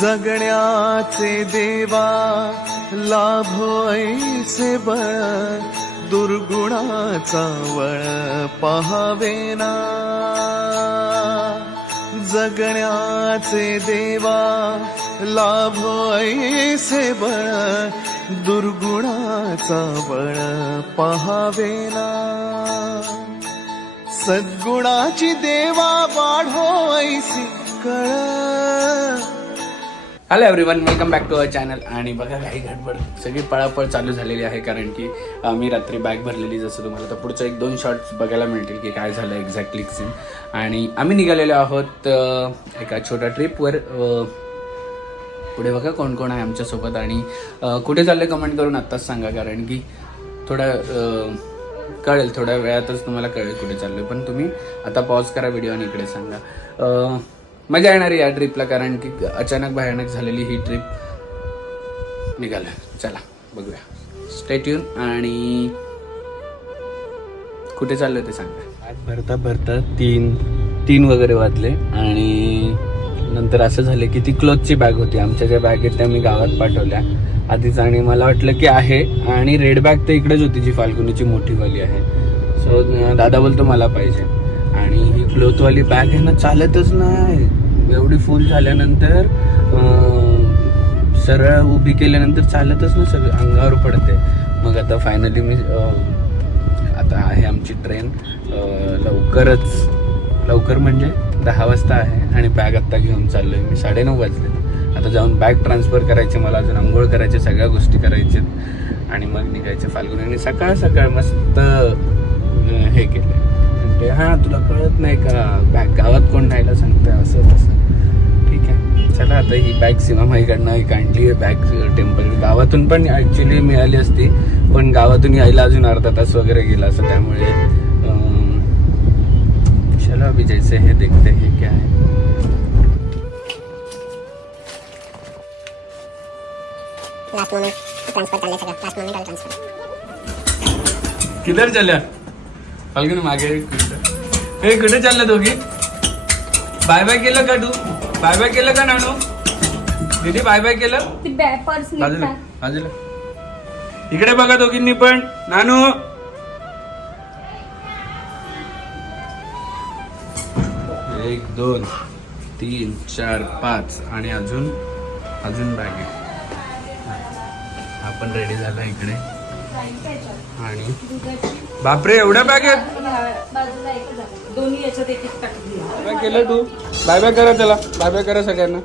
जगण्याचे देवा लाभो ऐसे बळ, दुर्गुणाचा वळ पहावेना. जगण्याचे देवा लाभो ऐसे बळ, दुर्गुणाचा बळ पहावेना. सद्गुणाची देवा वाढो ऐसी कळ. Hello everyone, welcome back to our channel. आणि बघा काही गडबड सगळी पळापळ चालू झालेली आहे, कारण की मी रात्री बॅग भरलेली, जसं तुम्हाला तर पुढचं 1-2 शॉर्ट्स बघायला मिळतील की काय झालं एक्झॅक्टली सीन. आणि आम्ही निघालेलो आहोत एका छोट्या ट्रिपवर. पुढे बघा कोण कोण आहे आमच्यासोबत आणि कुठे चालले कमेंट करून आत्ताच सांगा, कारण की कळेल थोड्या वेळातच तुम्हाला कळेल कुठे चाललोय. पण तुम्ही आता पॉज करा व्हिडिओ आणि इकडे सांगा. मजा येणार या ट्रिपला, कारण की अचानक भयानक झालेली ही ट्रिप. निघालोय, चला बघूया. Stay tune. आणि कुठे चाललोय ते सांगा. आज भरता भरता 3 वगैरे वाजले आणि नंतर असं झालं की ती क्लोथची बॅग होती. आमच्या ज्या बॅग आहेत त्या मी गावात पाठवल्या आधीच, आणि मला वाटलं की आहे, आणि रेड बॅग तर इकडेच होती जी फाल्गुनीची मोठीवाली आहे. सो दादा बोलतो मला पाहिजे, आणि ही क्लोथवाली बॅग आहे ना चालतच नाही. एवढी फुल झाल्यानंतर सरळ उभी केल्यानंतर चालतच ना, सगळं अंगावर पडते. मग आता फायनली मी आता आहे आमची ट्रेन लवकर म्हणजे 10 वाजता आहे, आणि बॅग आत्ता घेऊन चाललोय मी. 9:30 वाजले. आता जाऊन बॅग ट्रान्सफर करायचे, मला अजून आंघोळ करायचे, सगळ्या गोष्टी करायच्यात, आणि मग निघायचे फाल्गुनी. सकाळ मस्त हे केलं ते. हां, तुला कळत नाही का बॅग गावात कोण न्यायला सांगतं असं तसं. ठीक आहे, चला आता ही बॅग सीमामाईकडनं एक आणली आहे बॅग टेम्पल. गावातून पण ॲक्च्युली मिळाली असती, पण गावातून यायला अजून अर्धा तास वगैरे गेला असं. त्यामुळे चलो अभी जैसे हे देखते हैं क्या है. लास्ट मोमेंट ट्रांसफर कर ले सका. लास्ट मोमेंट वाला ट्रांसफर. किधर चल्या फाल्गुनी? मागे हे कुठे चालल्या दोघी? बाय बाय केलं का तू? बाय बाय केलं का नानू? दीदी बाय बाय केलं? बाजूला इकडे बघा दोघींनी पण. नानू 1 2 3 4 5 आणि अजून बॅग आहे. आपण रेडी झाला इकडे. आणि बापरे, एवढ्या बॅग आहेत. बाय केलं तू? बाय बाय करा त्याला, बाय बाय करा सगळ्यांना.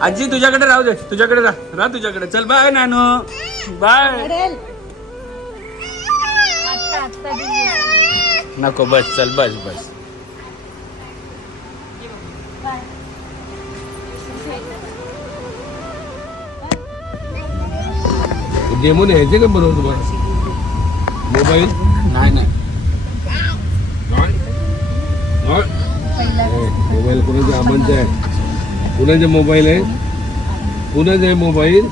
आजी तुझ्याकडे राहू दे, तुझ्याकडे राहा तुझ्याकडे. चल बाय नानू, बाय. नको बस, चल बस. गेमून यायचे का बरोबर तुम्हाला? मोबाईल नाही मोबाईल कुणाचा? आबांचा आहे. कुणाचा मोबाईल आहे? कुणाचा आहे मोबाईल?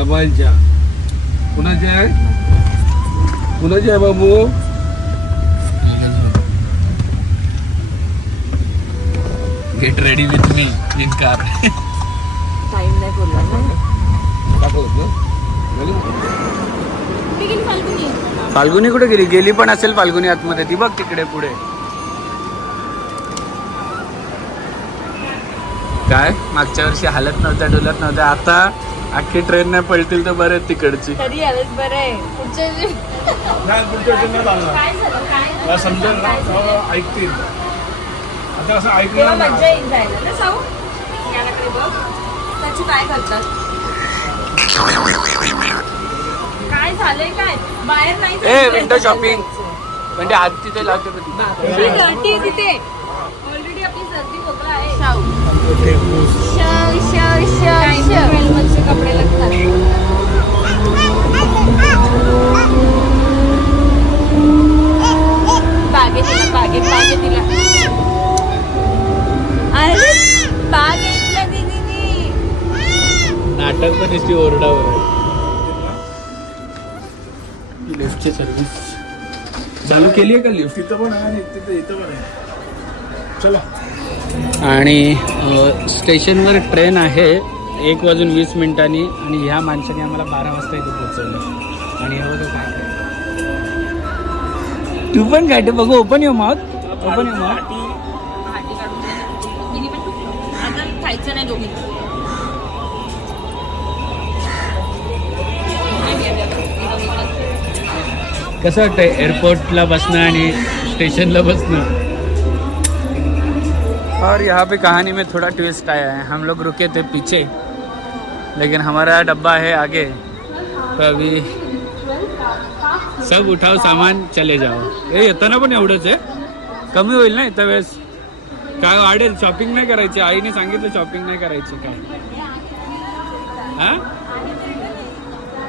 आबांच्या. कुणाचा आहे? कुणाचा आहे बाबू? Get ready with me in car. Time नाही बोलला ना. दाखवत ना. फाल्गुनी कुठे गेली पण असेल फाल्गुनी आतमध्ये. ती बघ तिकडे पुढे. काय मागच्या वर्षी हालत नव्हत्या, डुलत नव्हत्या. आता अख्खी ट्रेन नाही पळतील तर बरे तिकडची. तरी आलेच बरं आहे. समजेल ऐकतील. आता असं ऐकलं तेव्हा मज्जा येईल जायला ना. साऊ याकडे बघ, त्याची काय करतात? काय झालंय? काय बाहेर नाही? ए विंडो शॉपिंग म्हणजे आज तिथे लावते तिथे ऑलरेडी आपली सर्दी खोकला आहे. साऊ कपडे लागतात. बागे दिला. अरे बाग घेतला दीदीनी. नाटक पण नुसती ओरडावर. लिफ्टची सर्व्हिस चालू केली आहे का लिफ्ट? तिथं पण आहे आणि तिथं इथं पण आहे. चला. आणि स्टेशनवर ट्रेन आहे 1:20 आणि ह्या माणसाने आम्हाला 12 वाजता इथे पोहोचवलं. आणि हे बघा काय तू पण काय बघू. Open your mouth. Open your mouth. Baati काढून तिने पण आता खायचं नाही दोघी. कसं वाटतंय एयरपोर्टला बसणं आणि स्टेशनला बसणं? और यहाँ पे कहानी में थोड़ा ट्विस्ट आया है. हम लोग रुके थे पीछे लेकिन हमारा डब्बा है आगे. तो अभी सब उठाओ सामान चले जाओ. हे येताना पण एवढंच आहे. कमी होईल ना इथं वेळेस. काय वाढेल? शॉपिंग नाही करायची. आईने सांगितलं शॉपिंग नाही करायची. काय हा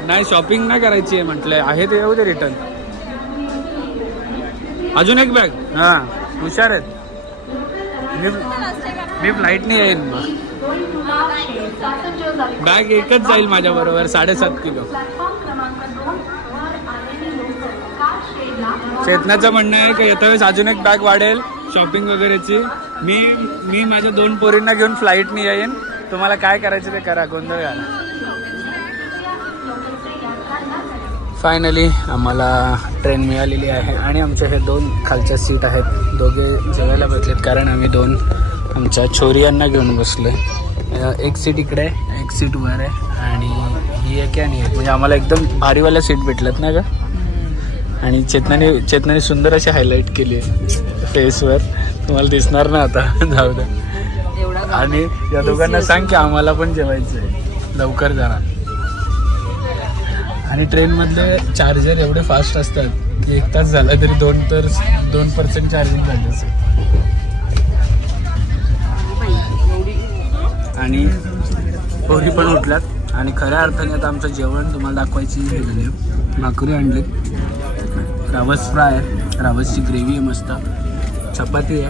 नाही शॉपिंग नाही करायची आहे म्हटलंय. आहे ते येऊ दे रिटर्न. अजून एक बॅग. हा हुशार आहेत. मी फ्लाईटने येईन मग. बॅग एकच जाईल माझ्या बरोबर 7.5 किलो. चेतनाचं म्हणणं आहे की येत्या वेळेस अजून एक बॅग वाढेल शॉपिंग वगैरेची. मी माझ्या 2 पोरींना घेऊन फ्लाईटने येईन. तुम्हाला काय करायचं ते करा. गोंधळ घाला. फायनली आम्हाला ट्रेन मिळालेली आहे आणि आमच्या हे 2 खालच्या सीट आहेत. दोघे जेवायला बसलेत कारण आम्ही 2 आमच्या छोरियांना घेऊन बसलो आहे. एक सीट इकडे आहे, एक सीट वर आहे आणि ही एक आणि एक. म्हणजे आम्हाला एकदम भारीवाल्या सीट भेटल्यात ना ग. आणि चेतनाने सुंदर अशी हायलाईट केली आहे फेसवर. तुम्हाला दिसणार ना आता. जाऊ द्या. आणि या दोघांना सांग की आम्हाला पण जेवायचं आहे लवकर जाणार. आणि ट्रेनमधले चार्जर एवढे फास्ट असतात की 1 तास झाला तरी 2% चार्जिंग झाले असेल. आणि पोरी पण उठल्यात आणि खऱ्या अर्थाने आता आमचं जेवण तुम्हाला दाखवायची गेलेली आहे. भाकरी आणलीत, रावस फ्राय आहे, रावसची ग्रेव्ही आहे मस्त, चपाती आहे,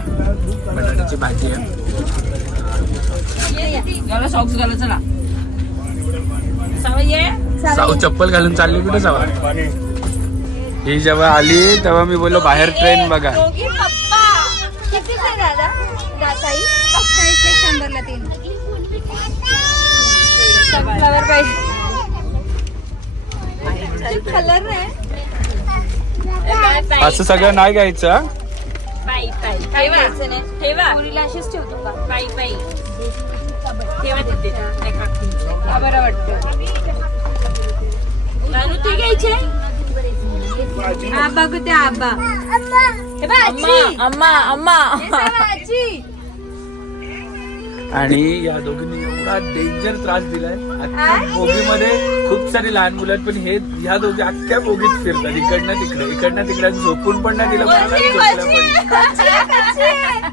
बटाट्याची भाजी आहे. सॉक्स घाला चला. साऊ चप्पल घालून चालली कुठे जावा. ही जेव्हा आली तेव्हा मी बोललो बाहेर ट्रेन बघा. असं सगळं नाही घ्यायचं. ठेवा अशीच ठेवतो का? पायी पायी ठेवा तिथे. बरं वाटतं. ते घ्यायचे. आबा कुठे? आबा अम्मा अम्मा. आणि या दोघींनी एवढा डेंजर त्रास दिलाय. अख्ख्या बोगीमध्ये खूप सारी लहान मुलं आहेत पण हे ह्या दोघी अख्ख्या बोगीत फिरतात इकडनं तिकडे झोपून पण नाही दिलं.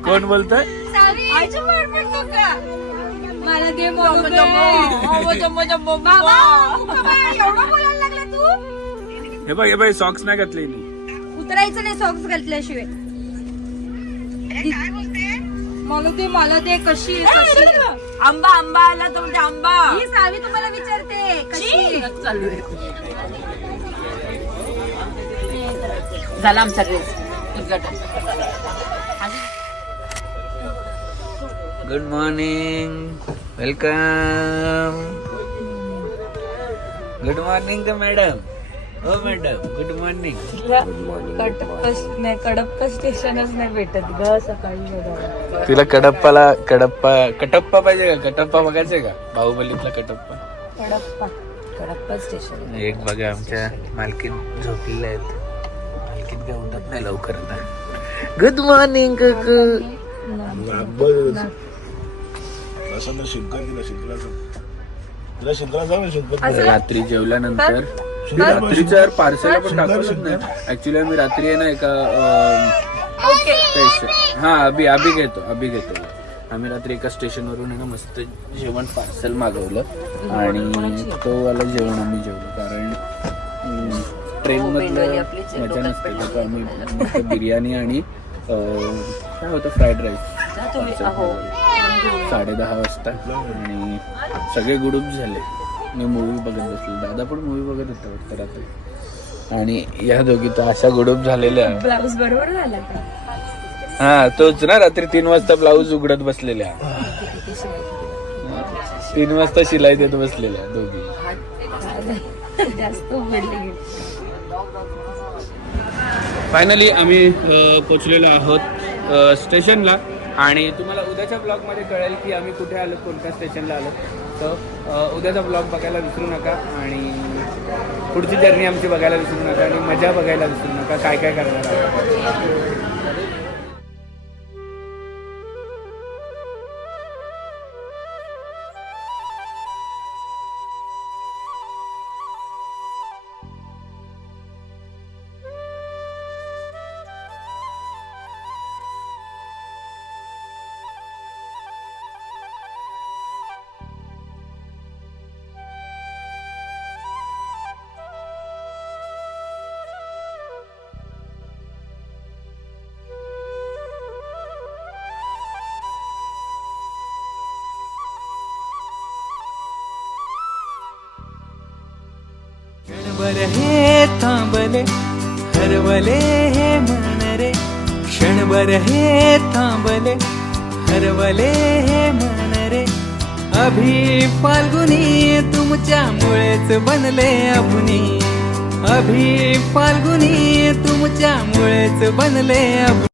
कोण बोलतोय? मला दे हे बघ सॉक्स नाही घातले. उतरायचं नाही सॉक्स घातल्याशिवाय. मला ते कशी आंबा आला तर म्हणजे आंबा. ही सावी तुम्हाला विचारते कशी चालू आहे. झाला आमचा ड्रेस उद्घाटन. Good morning. Welcome. Good morning madam. हो मॅडम गुड मॉर्निंग. कडप्पा स्टेशनच नाही भेटत ग सकाळी. तिला कटप्पा पाहिजे का? कटप्पा बघायचंय का? बाहुबलीतला कडप्पा स्टेशन. एक बघा आमच्या मालकीन झोपलेल्या आहेत. मालकीन काय उठत नाही लवकर आता. गुड मॉर्निंग काकू. रात्री जेवल्यानंतर रात्रीचं पार्सल पण दाखवत नाही. ऍक्च्युली आम्ही रात्री आहे ना एका अभि घेतो आम्ही रात्री एका स्टेशनवरून आहे ना मस्त जेवण पार्सल मागवलं आणि तो वाला जेवण आम्ही जेवलो. कारण ट्रेन मधलं मजा नसते. आम्ही बिर्याणी आणि काय होतं फ्राईड राईस 10:30 वाजता आणि सगळे ग्रुप झाले. मी मूवी बघत बसलो. दादा पण मूवी बघत होता वाटतं रात्री. आणि या दोघी तर अशा गुडूप झालेल्या. ब्लाऊज बरोबर झाला का? हा तोच ना, रात्री 3 वाजता ब्लाऊज उघडत बसलेल्या, 3 वाजता शिलाई देत बसलेल्या दोघी. जास्त उघडले. फायनली आम्ही पोचलेलो आहोत स्टेशनला. आणि तुम्हाला उद्याच्या ब्लॉगमध्ये कळेल की आम्ही कुठे आलो, कोणत्या स्टेशनला आलो. तर उद्याचा ब्लॉग बघायला विसरू नका आणि पुढची जर्नी आमची बघायला विसरू नका आणि मजा बघायला विसरू नका काय काय करणार आहोत. क्षणभर हे थांबले हरवले हे मन रे, क्षणभर हे थांबले हरवले हे मन रे. अभि फाल्गुनी तुमच्यामुळेच बनले अभुनी, अभि फाल्गुनी तुमच्यामुळेच बनले अभुनी.